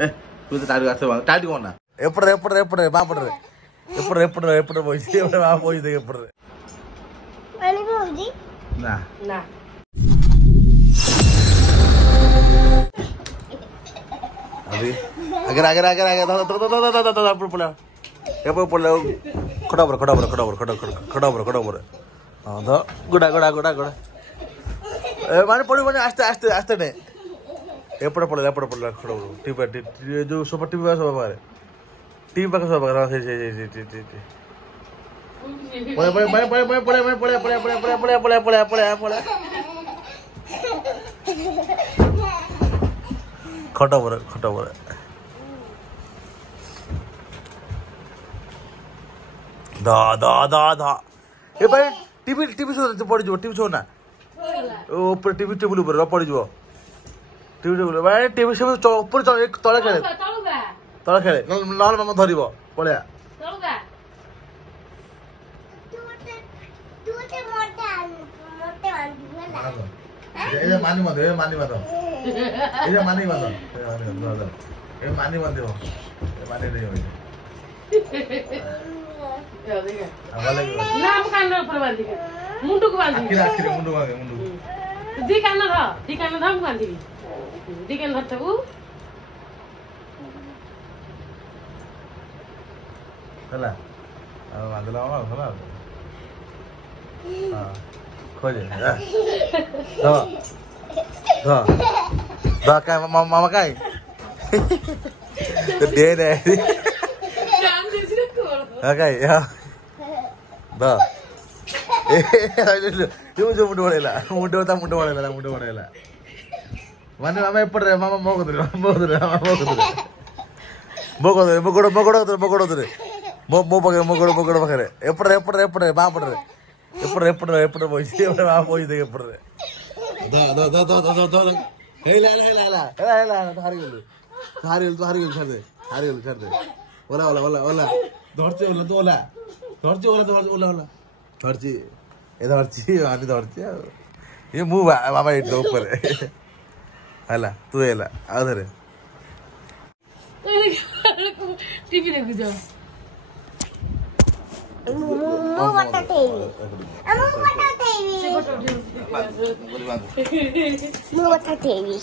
तू तो टाइट करते टाइट कौन ना एपड़े मां पड़े एपड़े बोइसी एपड़े मां बोइसी दे एपड़े पानी बोलजी ना ना अभी अगर तो पुला एपो पुला खड़ा बर हां तो गुडा ए माने पड़ी माने आस्ते ने एपड़े पड़े खड़ा टीवी जो सुपर टीवी बस बारे टीवी पास सब करा से पड़े खटा बर दा ए भाई टीवी सो पड़ जो टीवी सो ना ऊपर टीवी टेबल ऊपर पड़ जो टीवी टेबल भाई टीवी से ऊपर एक तले खेले नल मामा धरिबो पळया ये मानी मत ये मानी मत नहीं होई ना हम कान ऊपर बांधी मुंडू को बांधी आखिर मुंडू दी कान हम बांधी दी कान धरतबू चला अब बांधला हला हां खोजे दा काय मामा काय ते दे रे जान दिस रे कोळ काय या दा जो जो मुंडू वाला माने मामा एपड़ रे मामा मोगदरे मोगड़ो पकड़े एपड़ मां पड़े एपड़ बोइसी मां बोइसी दे एपड़ दा हे ला हारी गेल छाड़ दे ओला धरची ये मु मामा इट ऊपर हला तू हेला आधरे टीवी देखु जाओ मु बटा टीवी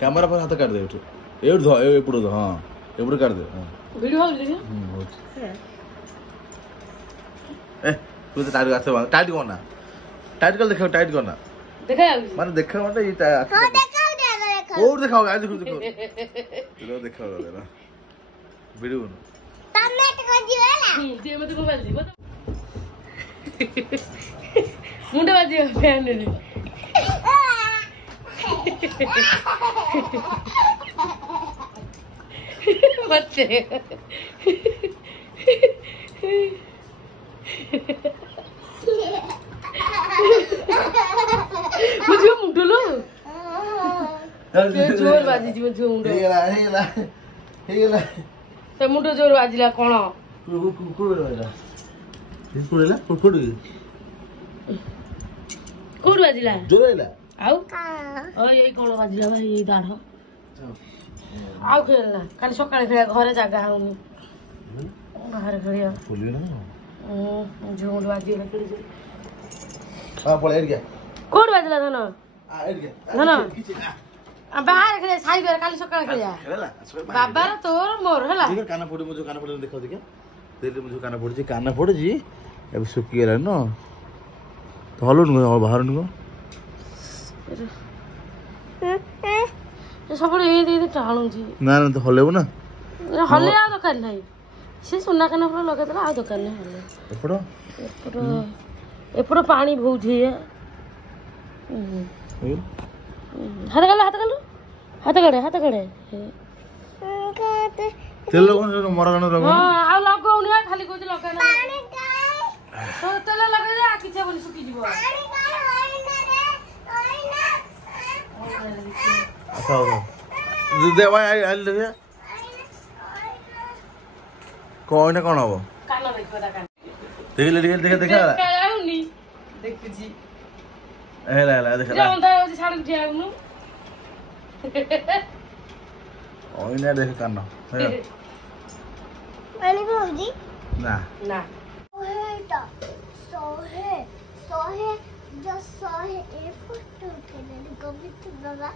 कैमरा पर हाथ काट दे एपड़ दो हां एपड़ काट दे वीडियो हो ले तू तो टाइट करना टाइट करना देखा माने देखा मतलब ये देखो और दिखाओ आज देखो दिखाओ ना वीडियो टमाटो को जीवाला दे मत मोबाइल दे मत मुंडा बाजी फैन ने बच्चे मुझे मुंडो लो जोर बाजी जी मुझे मुंडो हेला ते मुंडो जोर बाजीला कोन कोड बाजीला जोर हेला आउ यही कोन बाजीला भाई यही दाढ़ आउ खेलना काली सकाळे खेला घरे जागा होनी बाहर खेलिया फुली ना झोंड बाजी लकड़ी जो हां पळे गया कोड बाजीला धन आ एड गया धन बाहर खेले साई बेर काली सकाळे खेलिया हेला बाबा रे तोर मोर हला देखो काना फोड़ी मुझे काना फोड़ी देखो देखो तेरे मुझे काना फोड़ी जी अब सुकी गेला न तो हलो न बाहर न ये सब ये टाणु जी ना ना तो हलेबो ना हले आ दुकान नहीं से सुना काना पर लगा देला आ दुकान नहीं हले एपड़ो एपड़ो पानी बहुत है हाथ गड़े तेल कोन मरगण रगो हां आ लगौनी खाली कोच लगा ना पानी का तो तेल लगा दे आ किछे बोली सुकी जीवो पानी का होइना अच्छा दे भाई आइल दे कोन कोन हो कान देखो दा कान देख देखा आउनी देख जी ହେଲା ହେଲା ଦେଖ ଯେ ଅନ୍ଧା ହେଉଛି ଛାଡ଼ିକି ଠିଆ ହେଉନୁ ଅଇନା ଦେଖ କାନ ପାଣି ପିଉଛି ନା ନା ଶହେଟା ଶହେ ଏ ଫଟୋ ଉଠେଇଲେଣି କବିତା ବାବା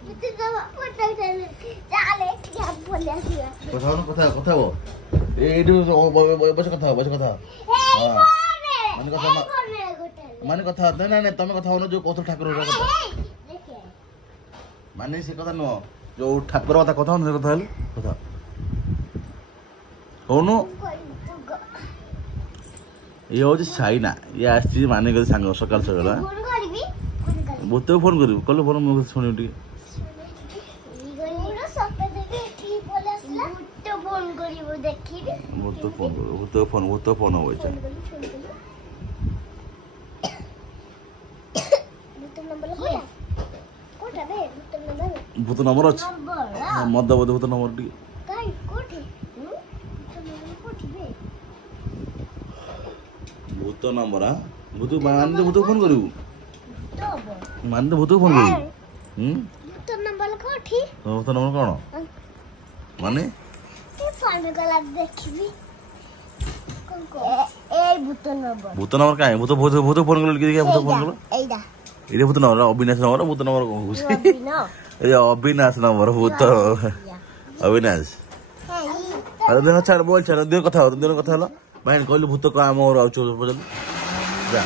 ଫଟୋ ଉଠେଇଲେଣି ଚାଲେ ଏଠିକି ପଳେଇ ଆସିବା କଥା ହବ କଥା ହବ ଏଇଠି ବସ କଥା ହବ ମାନେ କଥା ନା ତମେ କଥା ହଉନ ଯୋଉ କହୁଥିଲ ଠାକୁର କଥା ମାନେ ସେ କଥା ନୁହଁ ଯୋଉ ଠାକୁର କଥା ହଉନ ସେ କଥା ହେଲେ କଥା ହଉନୁ ଇଏ ହଉଛି ସାଇନା ଇଏ ଆସିଛି ମାନେ ସାଙ୍ଗ ସକାଳ ଭୂତକୁ ଫୋନ କରିବୁ କଲେ ଫୋନ ମୁଁ ଶୁଣିବୁ ଟିକେ ଭୂତ ଫୋନ ହବ ଇଚ୍ଛା ଭୂତ ନମ୍ବର ଅଛି ମଦ ବୋଧେ ଭୂତ ନମ୍ବର ଟିକେ ଭୂତ ନମ୍ବର ଭୂତ ମାନେ ଭୂତକୁ ଫୋନ କରିବୁ ମାନେ ଭୂତକୁ ଫୋନ କରିବୁ ଭୂତ ନମ୍ବର କଣ ମାନେ ଭୂତ ନମ୍ବର କାହିଁ ଭୂତ ଫୋନ କଲ ଭୂତ ଫୋନ କଲ ଏଇଟା ଭୂତ ନମ୍ବର ଅବିନାଶ ନମ୍ବର ଭୂତ ନମ୍ବର କଣ କହୁଛି ଏ ଅବିନାଶ ନମ୍ବର ଭୂତ ଅବିନାଶ ଛାଡ ବୋଲ ଛାଡ ଦିନ କଥା ହବ ଦିନ କଥା ହେଲା ଭାଇ କହିଲୁ ଭୂତ କଣ ଆମ ଆଉ ଯା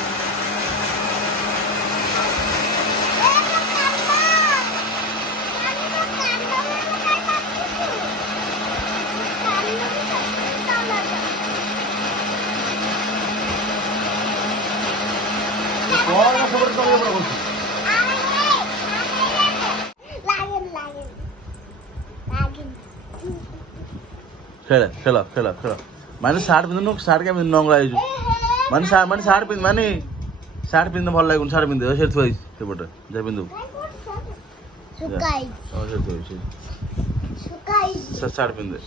ଖେଳ ଖେଳ ଖେଳ ଖେଳ ମାନେ ସାର୍ଟ ପିନ୍ଧୁନୁ ସାର୍ଟ କେମିତି ନଙ୍ଗଳା ହେଇଛୁ ମାନେ ସାର୍ଟ ପିନ୍ଧ ମାନେ ସାର୍ଟ ପିନ୍ଧ ଭଲ ଲାଗୁନି ସାର୍ଟ ପିନ୍ଧ ସେ ଥୁଆ ହେଇଛି ସେପଟେ ଯା ପିନ୍ଧୁ ସାର୍ଟ ପିନ୍ଧେ